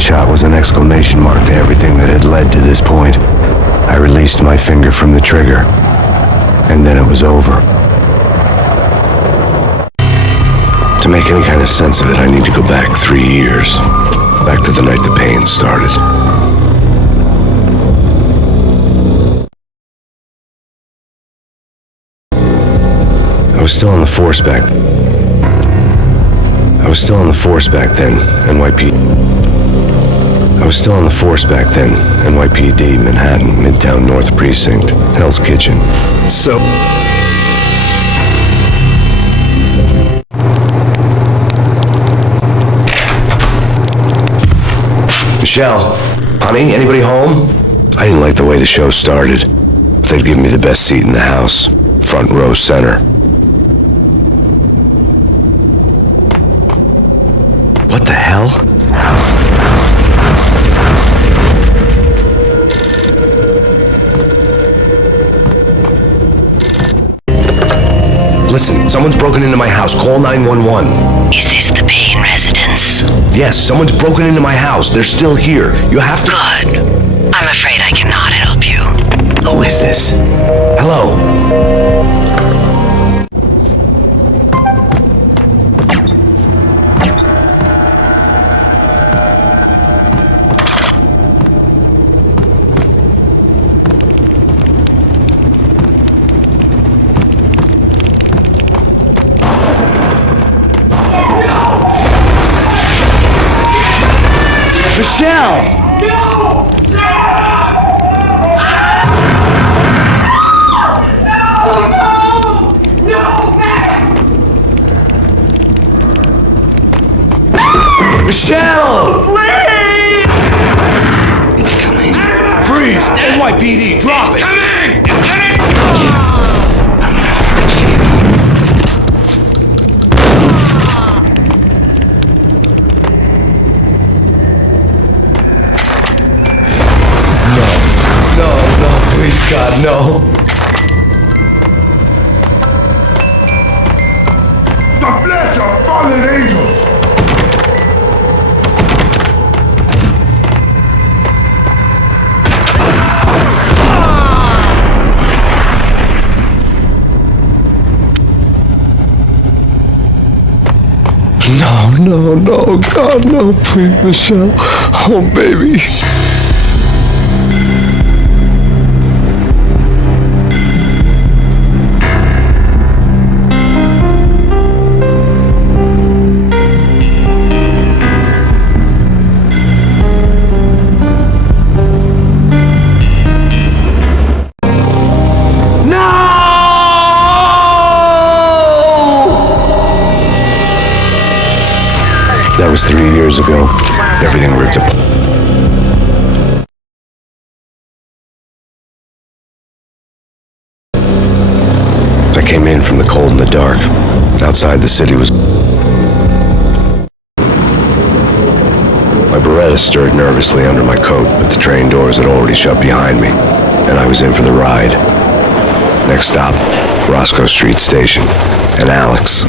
gunshot was an exclamation mark to everything that had led to this point. I released my finger from the trigger, and then it was over. To make any kind of sense of it, I need to go back 3 years. Back to the night the pain started. I was still on the force back then, NYPD, Manhattan, Midtown North Precinct, Hell's Kitchen. So... Michelle, honey, anybody home? I didn't like the way the show started. They'd given me the best seat in the house, front row center. What the hell? Listen, someone's broken into my house. Call 911. Is this the Payne residence? Yes, someone's broken into my house. They're still here. You have to... Good. I'm afraid I cannot help you. Who is this? Hello? Michelle! No! Michelle! Please! It's coming. Freeze! NYPD, drop it! Coming! I'm gonna fix you. No, please God, no. The flesh of fallen angels! No, God, no, please, Michelle. Oh, baby. That was 3 years ago. Everything ripped apart. I came in from the cold and the dark. Outside, the city was... My Beretta stirred nervously under my coat, but the train doors had already shut behind me, and I was in for the ride. Next stop, Roscoe Street Station, and Alex.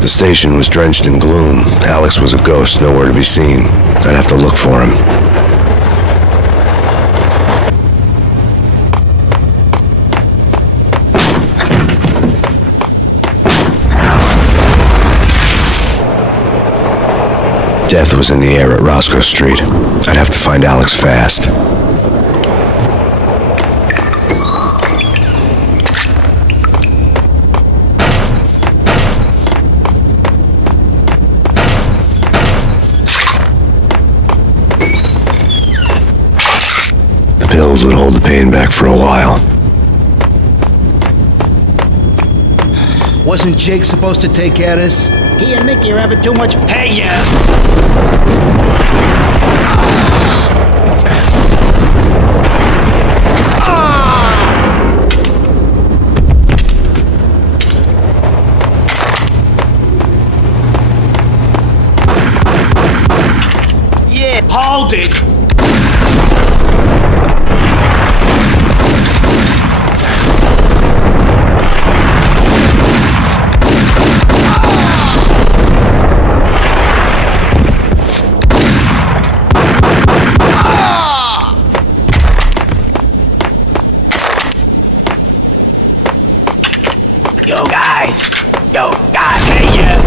The station was drenched in gloom. Alex was a ghost, nowhere to be seen. I'd have to look for him. Death was in the air at Roscoe Street. I'd have to find Alex fast. The pills would hold the pain back for a while. Wasn't Jake supposed to take care of this? He and Mickey are having too much... Hey, yeah! Yeah, hold it! Yo, guys. Hey, yeah.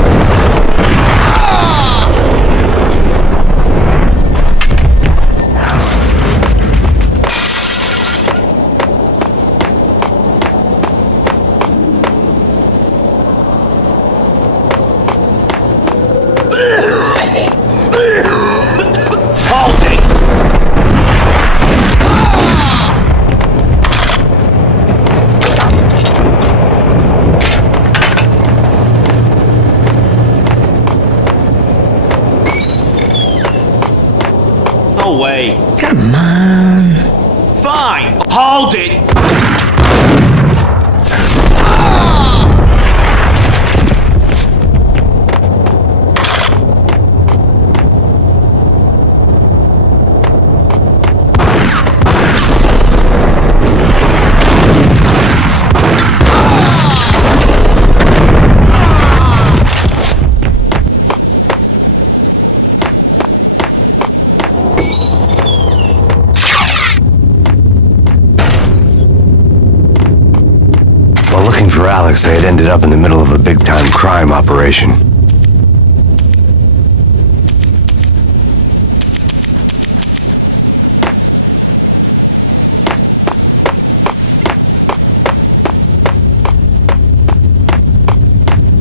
No way. Come on. Fine. Hold it. While looking for Alex, they had ended up in the middle of a big-time crime operation.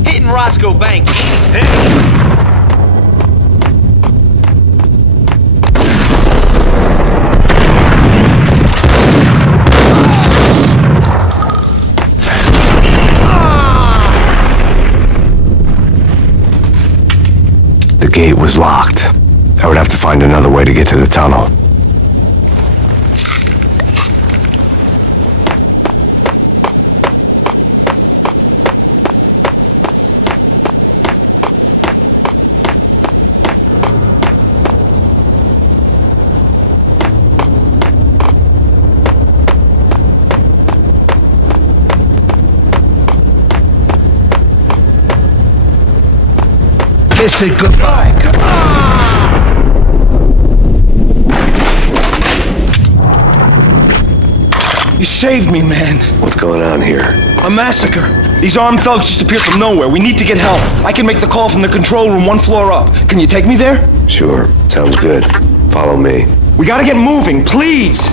Hitting Roscoe Bank. Hey. The gate was locked. I would have to find another way to get to the tunnel. Kiss it goodbye. You saved me, man. What's going on here? A massacre. These armed thugs just appeared from nowhere. We need to get help. I can make the call from the control room 1 floor up. Can you take me there? Sure, sounds good. Follow me. We gotta get moving, please!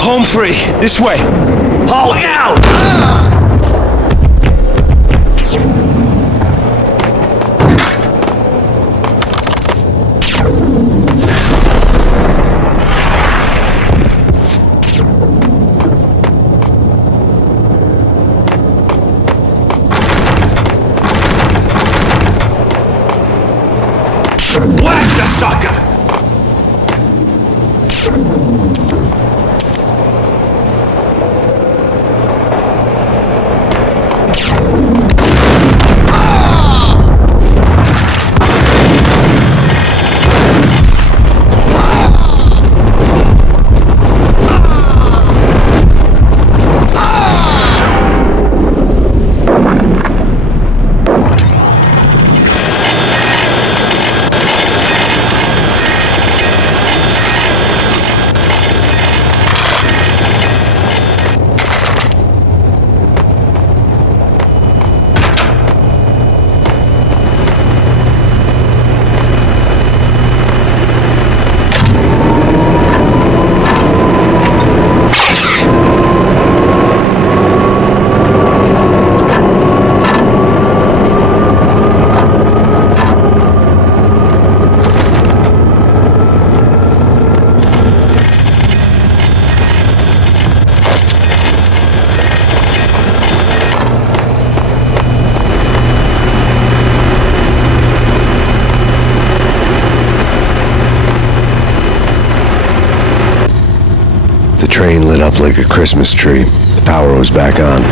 Home free. This way. Hold out. Whack the sucker. lit up like a Christmas tree. The power was back on.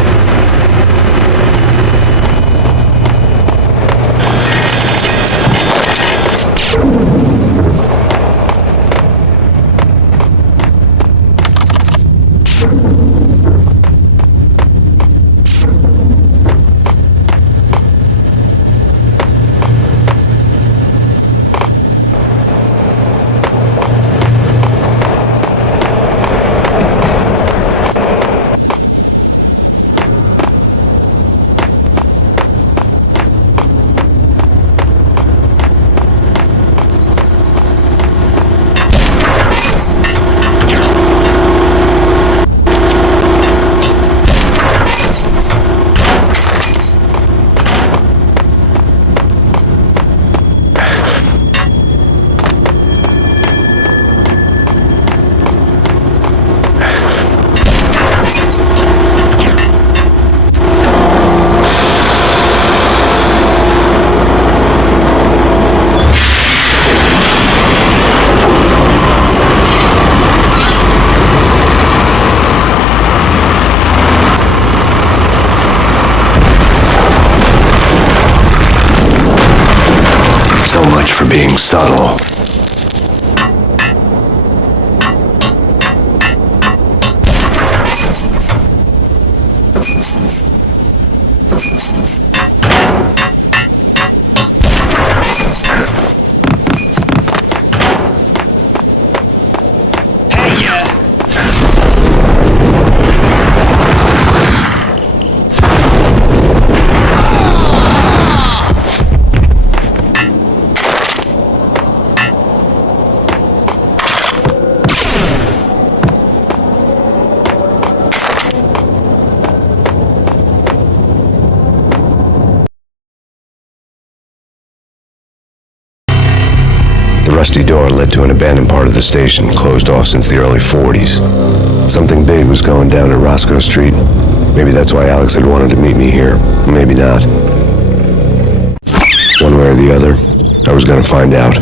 So much for being subtle. The rusty door led to an abandoned part of the station, closed off since the early 40s. Something big was going down at Roscoe Street. Maybe that's why Alex had wanted to meet me here. Maybe not. One way or the other, I was gonna find out.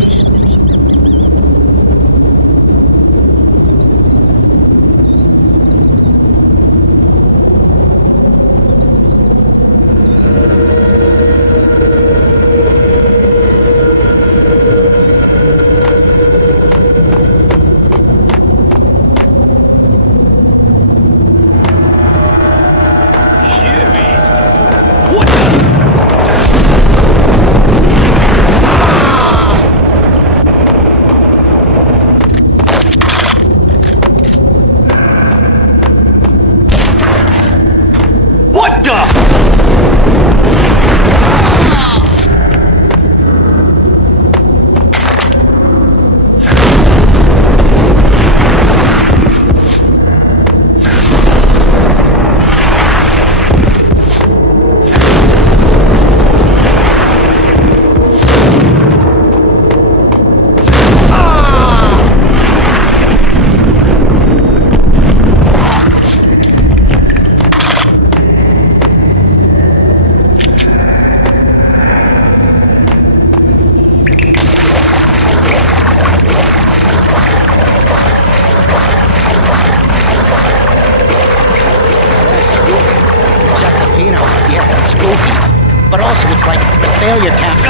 But also, it's like the failure count.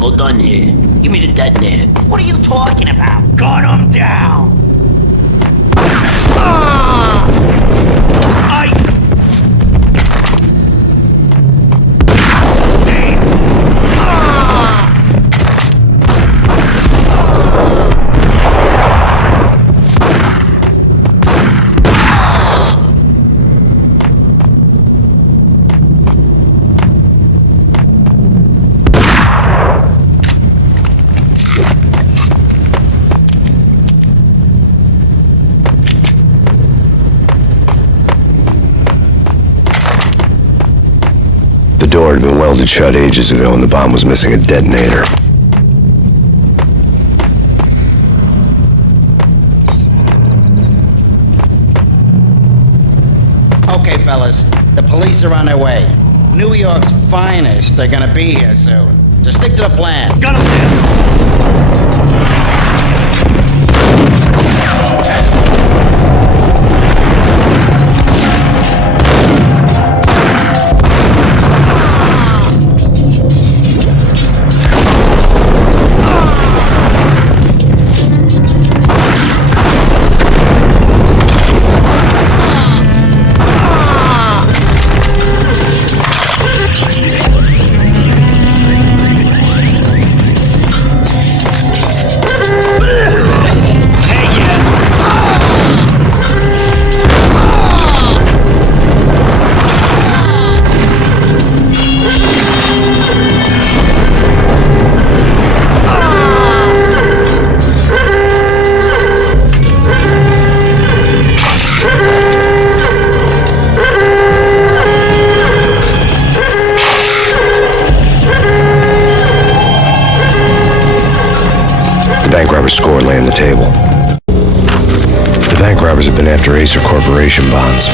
All done here. Give me the detonator. What are you talking about? Gun him down! Ice! door had been welded shut ages ago and the bomb was missing a detonator. Okay, fellas, the police are on their way. New York's finest are gonna be here soon. Just stick to the plan. Got him there. The bank robber's score lay on the table. The bank robbers have been after Acer Corporation bonds.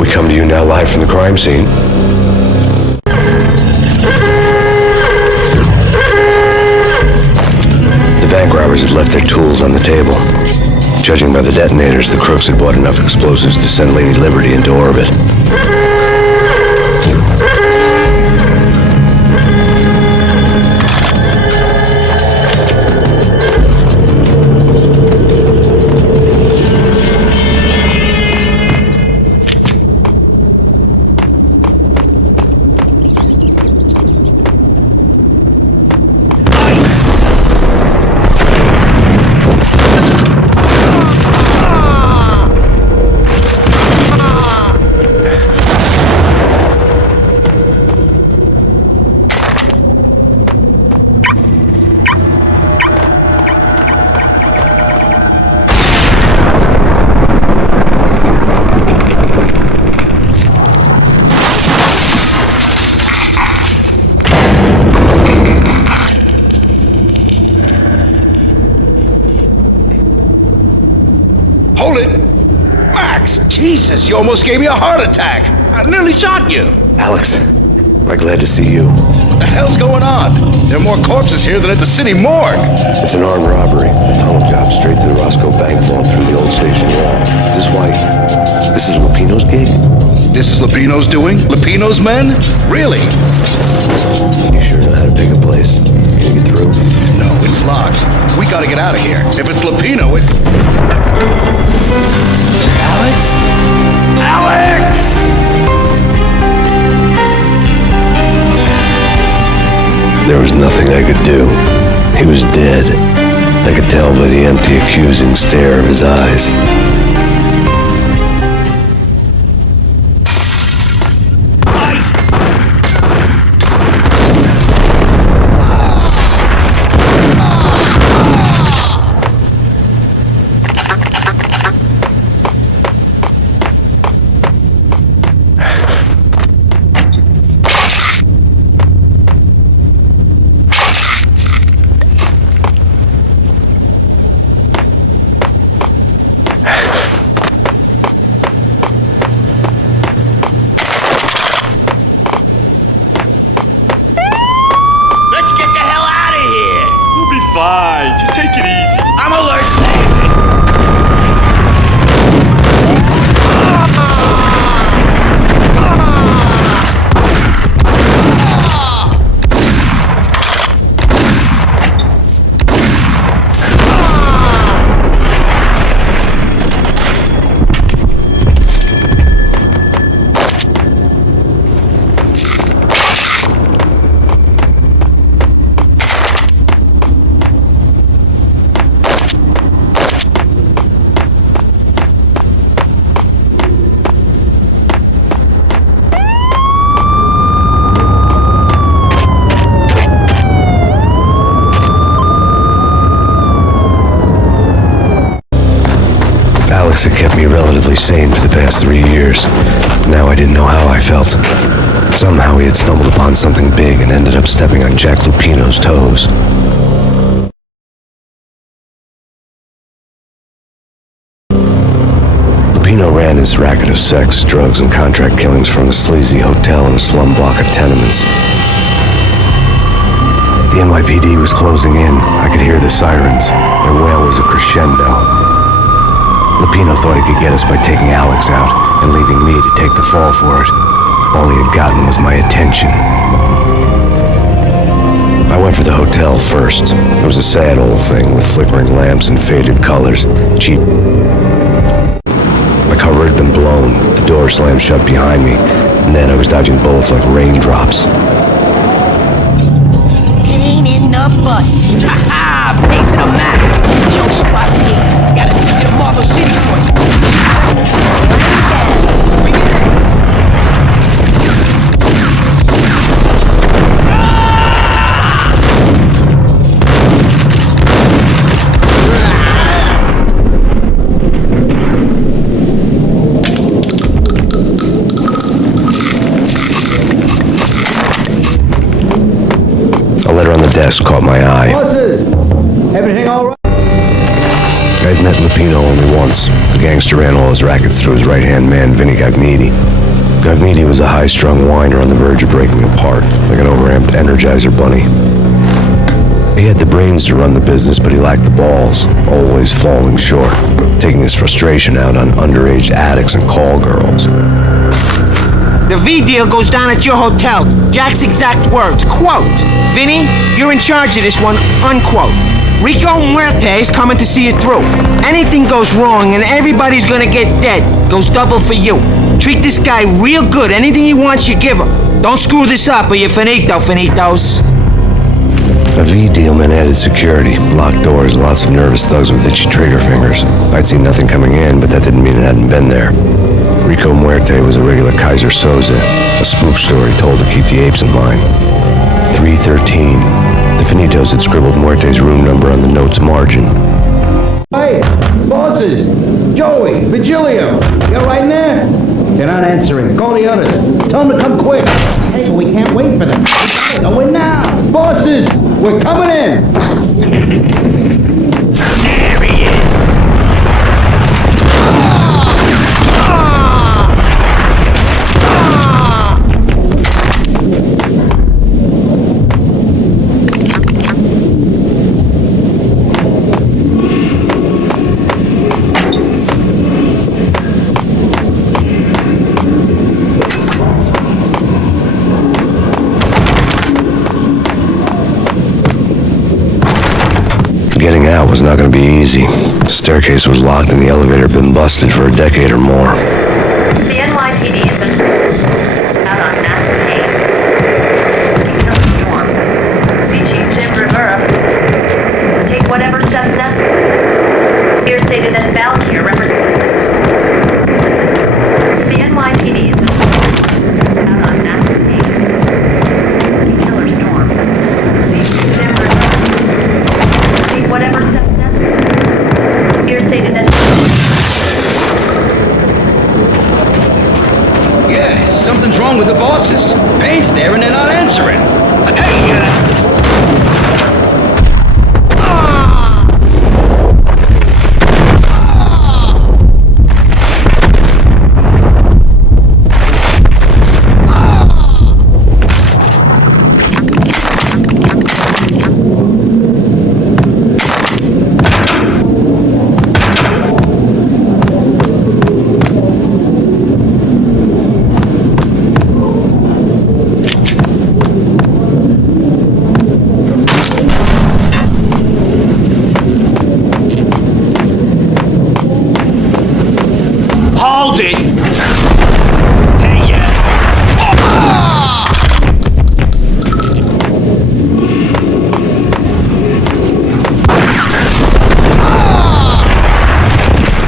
We come to you now live from the crime scene. The bank robbers had left their tools on the table. Judging by the detonators, the crooks had bought enough explosives to send Lady Liberty into orbit. Hold it! Max! Jesus, you almost gave me a heart attack! I nearly shot you! Alex, I'm glad to see you. What the hell's going on? There are more corpses here than at the city morgue! It's an armed robbery. A tunnel job straight to the Roscoe Bank vault through the old station wall. Is this why... This is Lupino's gig? This is Lupino's doing? Lupino's men? Really? You sure know how to pick a place? Can you get through? No, it's locked. We gotta get out of here. If it's Lupino, it's... Alex? Alex! There was nothing I could do. He was dead. I could tell by the empty, accusing stare of his eyes. Alex had kept me relatively sane for the past 3 years. Now I didn't know how I felt. Somehow he had stumbled upon something big and ended up stepping on Jack Lupino's toes. Lupino ran his racket of sex, drugs, and contract killings from a sleazy hotel in a slum block of tenements. The NYPD was closing in. I could hear the sirens. Their wail was a crescendo. Lupino thought he could get us by taking Alex out and leaving me to take the fall for it. All he had gotten was my attention. I went for the hotel first. It was a sad old thing with flickering lamps and faded colors. Cheap. My cover had been blown. The door slammed shut behind me, and then I was dodging bullets like raindrops. Pain in the butt. Ha-ha! Pain to the max. Joe spot me. Gotta take it to Marble City for you. Bring it in. A letter on the desk caught my eye. Bosses! Everything all right? I'd met Lupino only once. The gangster ran all his rackets through his right-hand man, Vinny Gagniti. Gagniti was a high-strung whiner on the verge of breaking apart, like an overamped Energizer bunny. He had the brains to run the business, but he lacked the balls, always falling short, taking his frustration out on underage addicts and call girls. The V deal goes down at your hotel. Jack's exact words, quote, "Vinny, you're in charge of this one," unquote. Rico Muerte's coming to see it through. Anything goes wrong and everybody's gonna get dead. Goes double for you. Treat this guy real good. Anything he wants, you give him. Don't screw this up or you're finito, finitos. A V deal meant added security, locked doors, lots of nervous thugs with itchy trigger fingers. I'd seen nothing coming in, but that didn't mean it hadn't been there. Rico Muerte was a regular Kaiser Soze, a spook story told to keep the apes in line. 313. The Finitos had scribbled Muerte's room number on the note's margin. Hey, bosses! Joey, Vigilio, you all right in there? They're not answering. Call the others. Tell them to come quick. Hey, but we can't wait for them. We gotta go in now. Bosses, we're coming in. There he is. Getting out was not going to be easy. The staircase was locked and the elevator had been busted for a decade or more. The NYPD has been out on massive haze. Storm. Be Chief Jim Rivera. Take whatever steps necessary. Here stated as Val here represents. The NYPD has been out on massive haze. Killer storm. Be Chief Jim Rivera. Take whatever steps necessary. Here stated as. Yeah, something's wrong with the bosses. Payne's there and they're not answering. Hey, Hold it. Hey,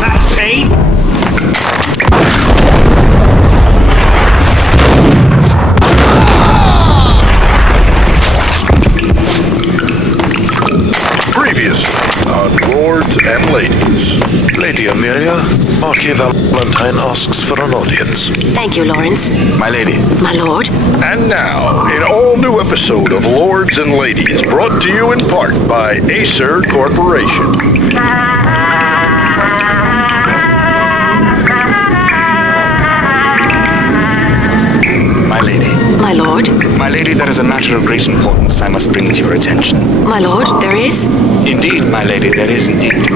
That's Payne. Previously on Lords and Ladies. Lady Amelia, Marquis Valentine asks for an audience. Thank you, Lawrence. My lady. My lord. And now, an all-new episode of Lords and Ladies, brought to you in part by Acer Corporation. My lady. My lord. My lady, there is a matter of great importance I must bring to your attention. My lord, there is? Indeed, my lady, there is indeed.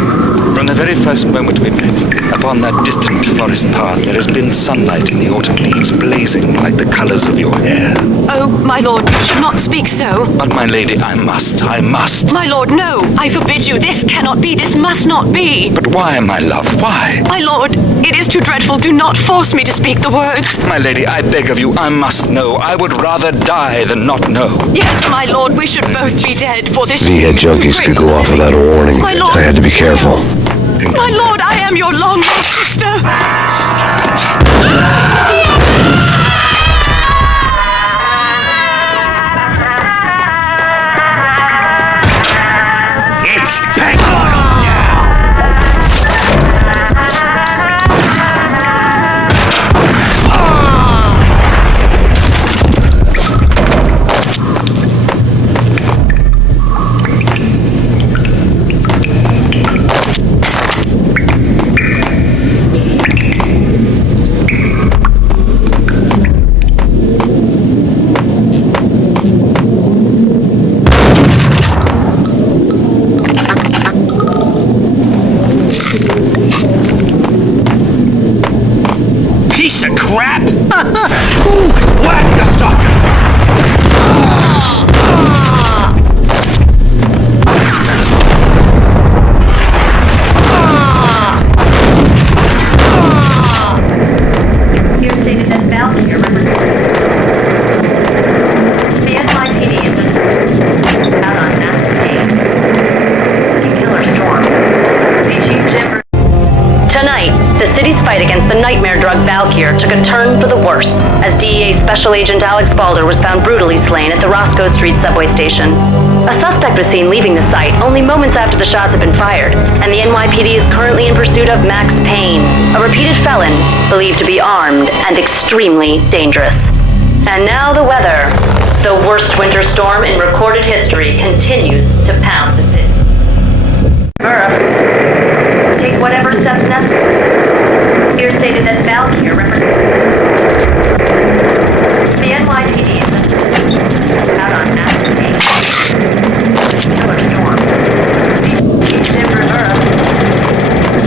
From the very first moment we met, upon that distant forest path, there has been sunlight in the autumn leaves blazing like the colors of your hair. Oh, my lord, you should not speak so. But my lady, I must. My lord, no. I forbid you. This cannot be. This must not be. But why, my love, why? My lord, it is too dreadful. Do not force me to speak the words. My lady, I beg of you, I must know. I would rather die than not know. Yes, my lord, we should both be dead for this. V-head junkies could go off without a warning. My lord. I had to be careful. My lord, I am your long-lost sister. It's Payne! Piece of crap! Whack the sucker! Here stated that Valkyrie the NYPD is out on massive days. Killer storm. The chief Denver. Tonight, the city's fight against the nightmare drug Valkyr took a turn for the worse as DEA Special Agent Alex Balder was found brutally slain at the Roscoe Street subway station. A suspect was seen leaving the site only moments after the shots had been fired, and the NYPD is currently in pursuit of Max Payne, a repeated felon believed to be armed and extremely dangerous. And now the weather. The worst winter storm in recorded history continues to pound the city. Take whatever steps necessary. Here stated that Valkyrie the NYPD is out on massive days. Killer storm. Chief Denver.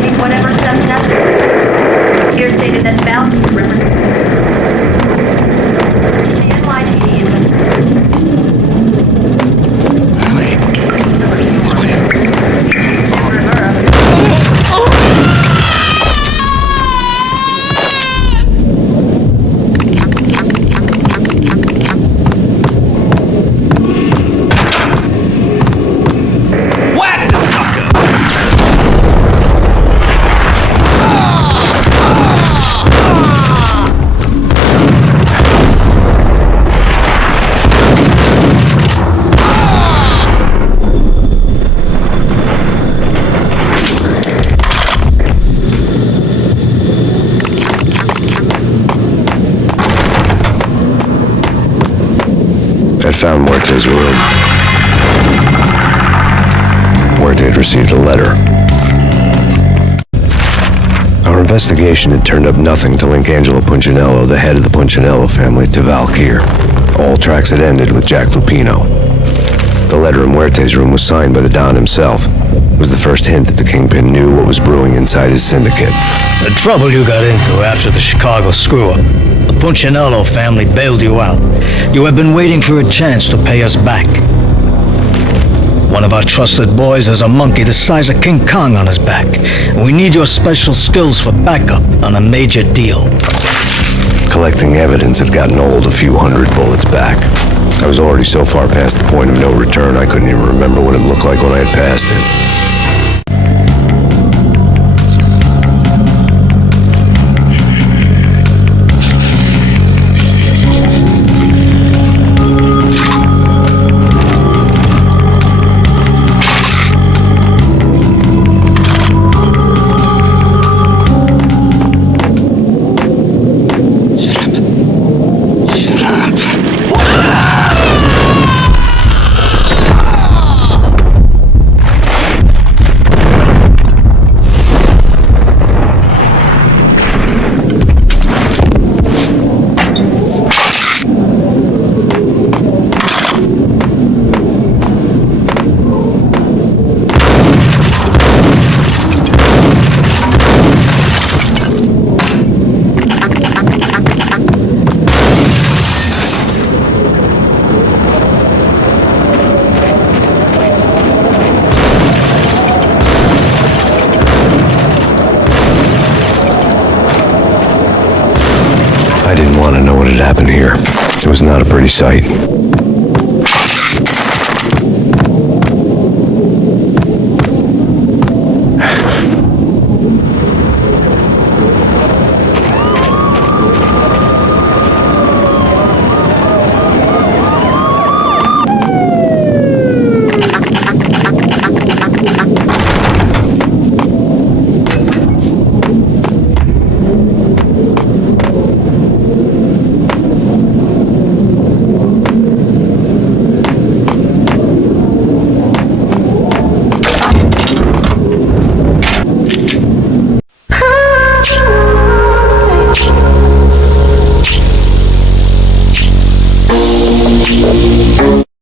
Take whatever steps necessary. Here stated that Valkyrie the NYPD is I found Muerte's room. Muerte had received a letter. Our investigation had turned up nothing to link Angelo Punchinello, the head of the Punchinello family, to Valkyr. All tracks had ended with Jack Lupino. The letter in Muerte's room was signed by the Don himself. It was the first hint that the Kingpin knew what was brewing inside his syndicate. The trouble you got into after the Chicago screw-up. The Punchinello family bailed you out. You have been waiting for a chance to pay us back. One of our trusted boys has a monkey the size of King Kong on his back. We need your special skills for backup on a major deal. Collecting evidence had gotten old a few hundred bullets back. I was already so far past the point of no return I couldn't even remember what it looked like when I had passed it. I didn't want to know what had happened here. It was not a pretty sight.